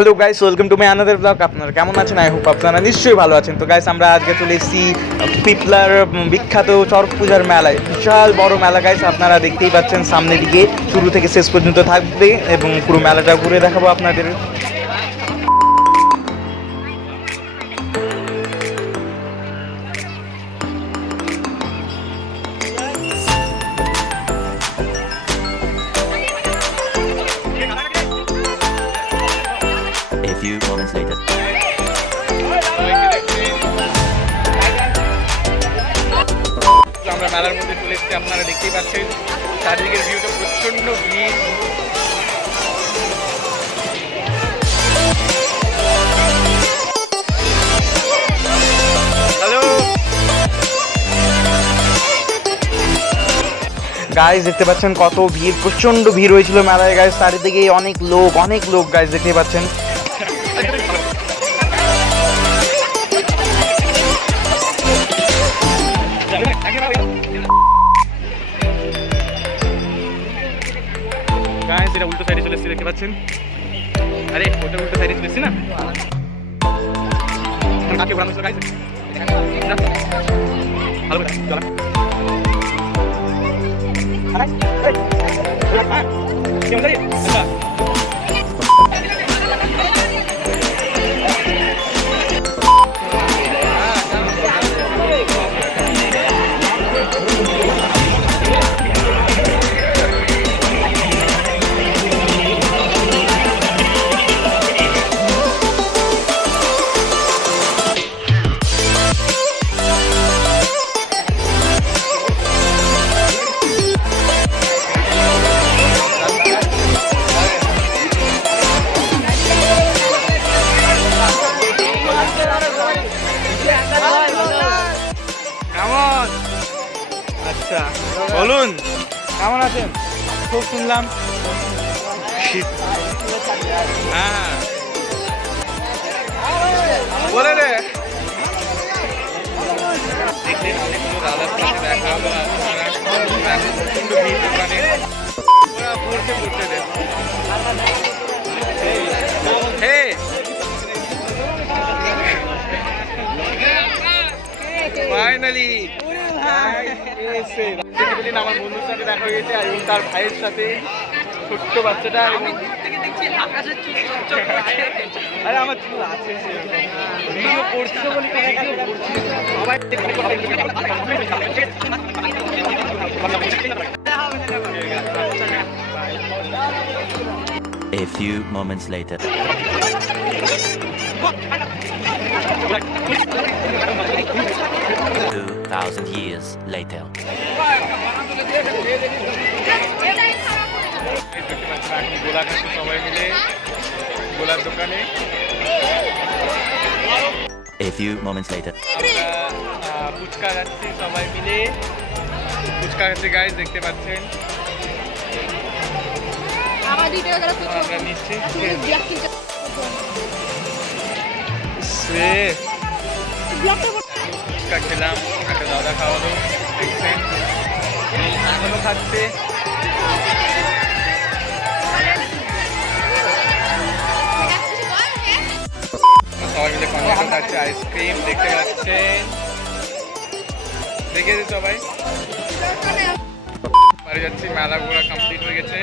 Hello guys, welcome to my another blog. আপনারা কেমন আছেন? আই হোপ আপনারা নিশ্চয়ই ভালো আছেন। তো গাইস, আমরা আজকে চলে এসেছি পিপলার বিখ্যাত চড়ক পূজার মেলায়। বিশাল বড় মেলা গাইস, আপনারা দেখতেই পাচ্ছেন সামনের দিকে শুরু থেকে শেষ পর্যন্ত থাকবে এবং পুরো মেলাটা ঘুরে দেখাবো আপনাদের। A few moments later. আমরা মেলার মধ্যে চলে এসেছি, আপনারা দেখতেই পাচ্ছেন চারদিকের ভিউটা প্রচন্ড ভিড়। হ্যালো গাইস, দেখতে পাচ্ছেন কত ভিড়, প্রচন্ড ভিড় হয়েছিল মেলায় গাইস। চারিদিকে অনেক লোক গাইস, দেখতে পাচ্ছেন। গাইস, এটা উল্টো সাইডে চলে এসেছি, দেখতে পাচ্ছেন। আরে ওটা উল্টো সাইডে চলে এসেছি না, কাকে ঘোরানো হয়েছিল গাইস। ভালো করে চলা কেমন? আচ্ছা বলুন, কেমন আছেন? খুব শুনলাম। হ্যাঁ বলে রে, দেখলেন অনেকগুলো দাদার সাথে দেখা হলো। প্রচন্ড ভিড় দোকানে, ওরা পড়তে দেন। ফাইনালি আমার বন্ধুর সাথে দেখা হয়েছে এবং তার ভাইয়ের সাথে, ছোট্ট বাচ্চাটা। আরে আমার চুল আছে, ভিডিও করছিল বলে A few moments later. 2,000 years later. গোলা খাচ্ছি সবাই মিলে গোলার দোকানে। A few moments later. Fuchka খাচ্ছি সবাই মিলে, ফুচকা খাচ্ছি গাইস, দেখতে পাচ্ছেন। আমরা নিচ্ছি, ফুচকা খেলাম, একটা দাদা খাওয়ালো, দেখছেন এখনো খাচ্ছে। সবাই মিলে কর্নেটো খাচ্ছে, আইসক্রিম দেখতে পাচ্ছেন, দেখেছি সবাই। বাড়ি যাচ্ছি, মেলা ঘোরা কমপ্লিট হয়ে গেছে,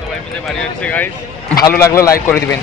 সবাই মিলে বাড়ি যাচ্ছে গাইস। ভালো লাগলো লাইক করে দিবেন।